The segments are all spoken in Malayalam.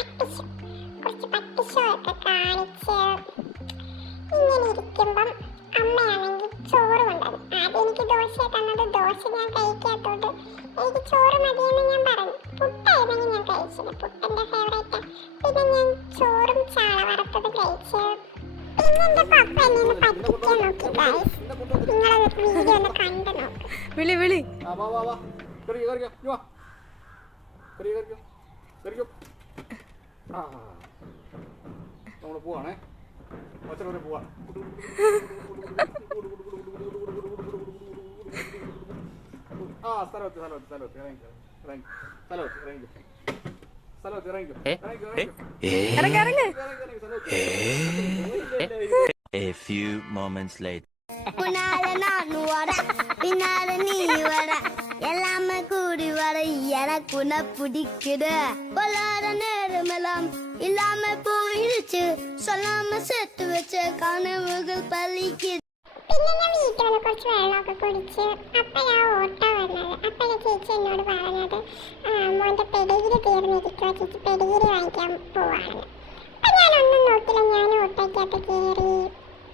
പട്ടിഷോ കുറച്ച് പട്ടിഷോ ഒക്കെ കാണിച്ച് ഇങ്ങനെ ഇരിക്കുമ്പം അമ്മയാണെങ്കിൽ ചോറ് കൊണ്ടുവന്നു. ആദ്യം എനിക്ക് ദോശ തന്നത്. ദോശ ഞാൻ കഴിക്കാത്തോണ്ട് എനിക്ക് ചോറ് മതിയെന്ന് ഞാൻ പറഞ്ഞു. പുട്ടായിരുന്നെങ്കിൽ ഞാൻ കഴിച്ചില്ല, പുട്ടെൻ്റെ ഫേവറേറ്റാ. പിന്നെ ഞാൻ ചോറും ചാള വറുത്തത് കഴിച്ച്. പിന്നെ എൻ്റെ പപ്പ എന്നെ ഒന്ന് പറ്റിക്കാൻ നോക്കി ഗൈസ്. നിങ്ങളത് വീഡിയോ ഒന്ന് കണ്ടു നോക്ക്. വിളി വിളി നമ്മൾ പോവാണേ, ഒച്ചവരെ പോവാ. ആ സ്ഥലത്ത് A few moments later. பின்னால நான் வர பின்னால நீ வர எல்லாமே கூடி வர எனக்கு உன்னை பிடிக்குது. பொல்லாத நேரமெல்லாம் இல்லாம போயிடுச்சு, சொல்லாம சேர்த்து வச்ச கனவுகள் பலிக்குது. പിന്നെ ഞാൻ വീട്ടിൽ വന്ന് കുറച്ച് വെള്ളമൊക്കെ കുടിച്ച് അപ്പോഴാ ഓട്ടോ വന്നത്. അപ്പോഴാ ചേച്ചി എന്നോട് പറഞ്ഞത് മോൻ്റെ പെഡിഗിരി തീർന്നിരിക്കുക, ചേച്ചി പെഡിഗിരി വാങ്ങിക്കാൻ പോവാണെന്ന്. അപ്പം ഞാനൊന്നും നോക്കില്ല, ഞാൻ ഓട്ടോയ്ക്കകത്ത് കയറി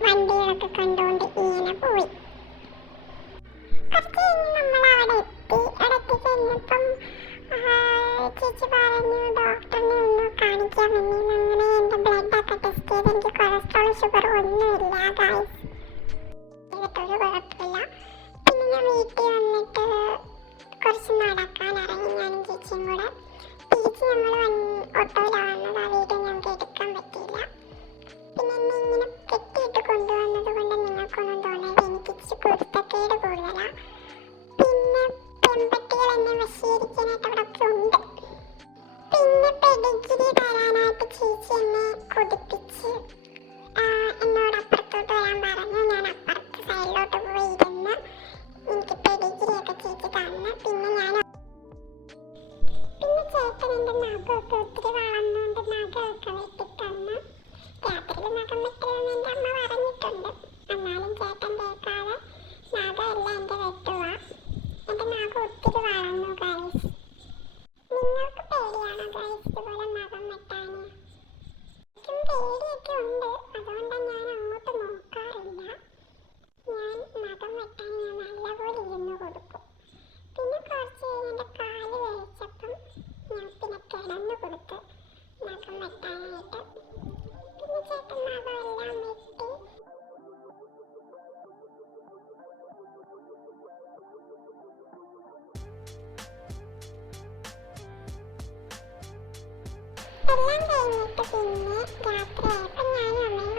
വണ്ടികളൊക്കെ കണ്ടുകൊണ്ട് ഇങ്ങനെ പോയി. കുറച്ച് കഴിഞ്ഞ് നമ്മളവിടെ എത്തി. അവിടെ എത്തിക്കഴിഞ്ഞപ്പം ചേച്ചി പറഞ്ഞു ഡോക്ടറിനെ ഒന്ന് കാണിക്കാൻ വേണ്ടി. അങ്ങനെ എൻ്റെ ബ്ലഡൊക്കെ ടെസ്റ്റ് ചെയ്ത് എനിക്ക് കൊളസ്ട്രോൾ ഷുഗർ ഒന്നുമില്ല ഗൈസ്, ഒരു കുഴപ്പമില്ല. പിന്നെ ഞാൻ വീട്ടിൽ വന്നിട്ട് കുറച്ച് നടക്കാൻ ഇറങ്ങി, ഞാനും ചേച്ചിയും കൂടെ. തിരിച്ച് ഞങ്ങൾ ഓട്ടോയിലാണ് വന്നത്. ആ വീഡിയോ ഞങ്ങൾക്ക് എടുക്കാൻ പറ്റിയില്ല. പിന്നെ എന്നെ ഇങ്ങനെ കെട്ടിയിട്ട് കൊണ്ടുവന്നത് കൊണ്ട് നിങ്ങൾക്കൊന്നും തോന്നരുത്, എനിക്ക് ഇച്ചിരി കുരുത്തക്കേട് കൂടുതലാണ്. പിന്നെ പെൺപട്ടികൾ എന്നെ വശീകരിക്കാനായിട്ട് അവിടെ ഉണ്ട്. പിന്നെ പെഡിഗിരി തരാനായിട്ട് ചേച്ചി എന്നെ കൊതിപ്പിച്ച് എന്നോട് അപ്പുറത്തോട്ട് വരാൻ പറഞ്ഞു. ഞാൻ അപ്പുറത്ത് സൈഡിലോട്ട് പോയി ഇരുന്ന് എനിക്ക് പെഡിഗിരിയൊക്കെ ചേച്ചി തന്നു. പിന്നെ ചേട്ടൻ എൻ്റെ നഖമൊക്കെ ഒത്തിരി വളർന്നുകൊണ്ട് നഖമൊക്കെ വെട്ടിത്തന്നു. രാത്രിയിൽ നഖം വെട്ടരുതെന്ന് എൻ്റെ അമ്മ പറഞ്ഞിട്ടുണ്ട്. എന്നാലും ചേട്ടൻ കേൾക്കാതെ നഖമെല്ലാം എൻ്റെ വെട്ടുക. എൻ്റെ നഖം ഒത്തിരി വളർന്നു ഗൈസ്. നിങ്ങൾക്ക് പേടിയാണോ ഗൈസ് ഇതുപോലെ നഖം വെട്ടാൻ? എനിക്കും പേടിയൊക്കെ ഉണ്ട്, അതുകൊണ്ടാണ് ഞാൻ അങ്ങോട്ട് നോക്കാറില്ല. ഞാൻ നഖം വെട്ടാൻ ഞാൻ നല്ലപോലെ ഇരുന്ന് കൊടുക്കും. പിന്നെ കുറച്ച് കഴിഞ്ഞ് എൻ്റെ കാല് വേവിച്ചപ്പം ഞാൻ പിന്നെ കിടന്നു കൊടുത്ത് നഖം വെട്ടാനായിട്ട്. പിന്നെ ചേട്ടൻ നഖമെല്ലാം വെട്ടി. എല്ലാം കഴിഞ്ഞിട്ട് പിന്നെ രാത്രിയായപ്പോൾ ഞാനും അമ്മയും